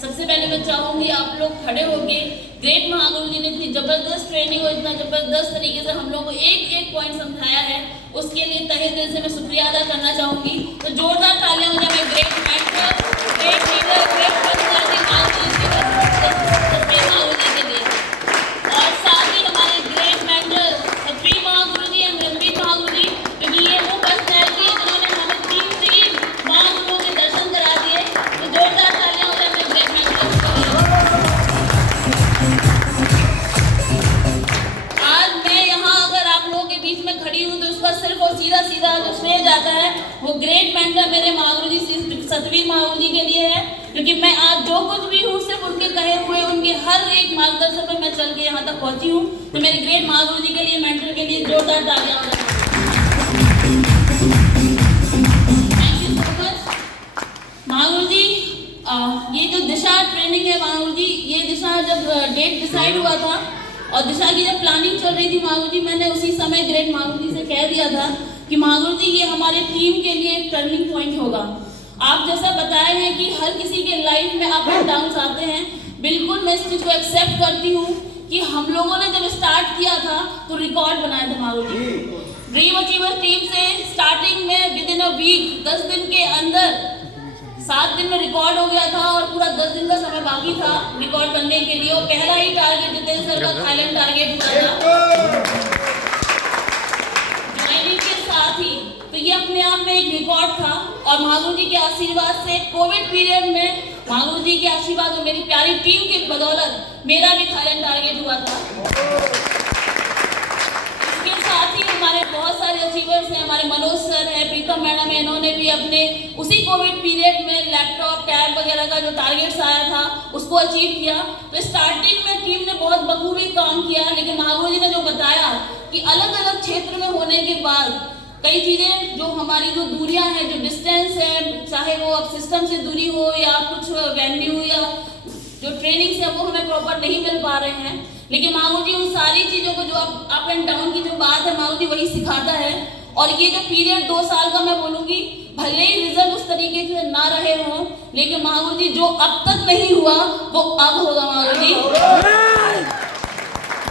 सबसे पहले मैं चाहूंगी आप लोग खड़े होके ग्रेट महागुरु जी ने इतनी जबरदस्त ट्रेनिंग और इतना जबरदस्त तरीके से हम लोगों को एक एक पॉइंट समझाया है, उसके लिए तहे दिल से मैं शुक्रिया अदा करना चाहूंगी। तो जोरदार तालियां हो जाए great mentor, great leader, great personality Mahaguru ji के लिए। और साथ ही हमारे great mentor Satveer Mahaguru ji and Ranveer Mahaguru ji, क्योंकि ये वो पर्सनैलिटी है जिन्होंने हमें तीन महागुरुओं के दर्शन करा दिए। तो जोरदार तालियां हो जाए मेरे ग्रेट मेंटर के लिए। आज मैं यहाँ अगर आप लोगों के बीच में खड़ी हूँ तो उसका सिर्फ और सीधा सीधा जो श्रेय जाता है वो ग्रेट मेंटर मेरे महागुरु जी सतवीर महागुरु जी के लिए है, क्योंकि मैं आज जो कुछ भी हूँ सिर्फ उनके कहे हुए उनके हर एक मार्गदर्शन पर मैं चल के यहाँ तक पहुँची हूँ। तो मेरे ग्रेट महागुरु जी के लिए, मेंटर के लिए जोरदार तालियां हो जाए। Thank you so much Mahaguru जी। ये जो दिशा ट्रेनिंग है महागुरु जी, ये दिशा जब डेट डिसाइड हुआ था और दिशा की जब प्लानिंग चल रही थी महागुरु जी, मैंने उसी समय ग्रेट महागुरु जी से कह दिया था कि महागुरु जी ये हमारे टीम के लिए एक टर्निंग पॉइंट होगा। आप जैसा बताए हैं कि हर किसी के लाइफ में अप एंड डाउन आते हैं, बिल्कुल मैं इस चीज़ को एक्सेप्ट करती हूँ कि हम लोगों ने जब स्टार्ट किया था तो रिकॉर्ड बनाया था महागुरु जी। ड्रीम अचीवर टीम से स्टार्टिंग में विद इन अ वीक 10 दिन के अंदर 7 दिन में रिकॉर्ड हो गया था और पूरा 10 दिन का समय बाकी था रिकॉर्ड करने के लिए। और पहला ही टारगेट जितेंद्र सर का थाईलैंड टारगेट हुआ था ज्वाइनिंग के साथ ही, तो ये अपने आप में एक रिकॉर्ड था। और महागुरु जी के आशीर्वाद से कोविड पीरियड में महागुरु जी के आशीर्वाद और मेरी प्यारी टीम की बदौलत मेरा भी थाईलैंड टारगेट हुआ था। इसके साथ ही हमारे बहुत सारे अचीवर्स हैं, हमारे मनोज सर हैं, प्रीतम मैडम है, इन्होंने भी अपने उसी कोविड पीरियड में लैपटॉप टैब वगैरह का जो टारगेट्स आया था उसको अचीव किया। तो स्टार्टिंग में टीम ने बहुत बखूबी काम किया, लेकिन महागुरु जी ने जो बताया कि अलग अलग क्षेत्र में होने के बाद कई चीज़ें जो हमारी जो दूरियां हैं, जो डिस्टेंस है, चाहे वो अब सिस्टम से दूरी हो या कुछ वेन्यू या जो ट्रेनिंग से वो हमें प्रॉपर नहीं मिल पा रहे हैं, लेकिन महागुरु जी उन सारी चीज़ों को जो अप एंड डाउन की जो बात है महागुरु जी वही सिखाता है। और ये जो पीरियड 2 साल का मैं बोलूँगी, भले ही रिजल्ट उस तरीके से ना रहे हों, लेकिन महागुरु जी जो अब तक नहीं हुआ वो अब होगा। महागुरु जी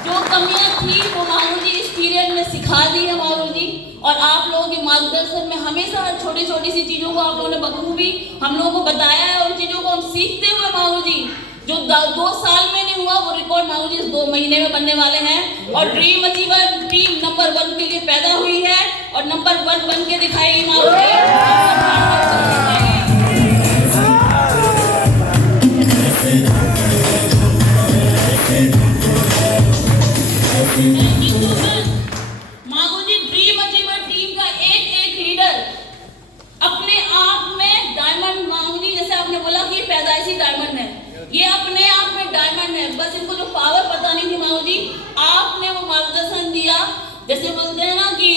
जो कमियां थी वो महागुरु जी इस पीरियड में सिखा दी है महागुरु जी। और आप लोगों के मार्गदर्शन में हमेशा छोटी छोटी सी चीज़ों को आप लोगों ने बखूबी हम लोगों को बताया है। उन चीज़ों को हम सीखते हुए महागुरु जी जो 2 साल में नहीं हुआ वो रिकॉर्ड महागुरु जी इस 2 महीने में बनने वाले हैं। और ड्रीम अचीवर टीम नंबर 1 के लिए पैदा हुई है और नंबर 1 बन के दिखाएगी महागुरु जी। महागुरु जी ड्रीम अचीवर टीम का एक एक लीडर अपने आप में डायमंड, महागुरु जी जैसे आपने बोला कि पैदाइशी डायमंड है, ये अपने आप में डायमंड है। बस इनको जो पावर पता नहीं थी महागुरु जी, आपने वो मार्गदर्शन दिया। जैसे बोलते हैं ना कि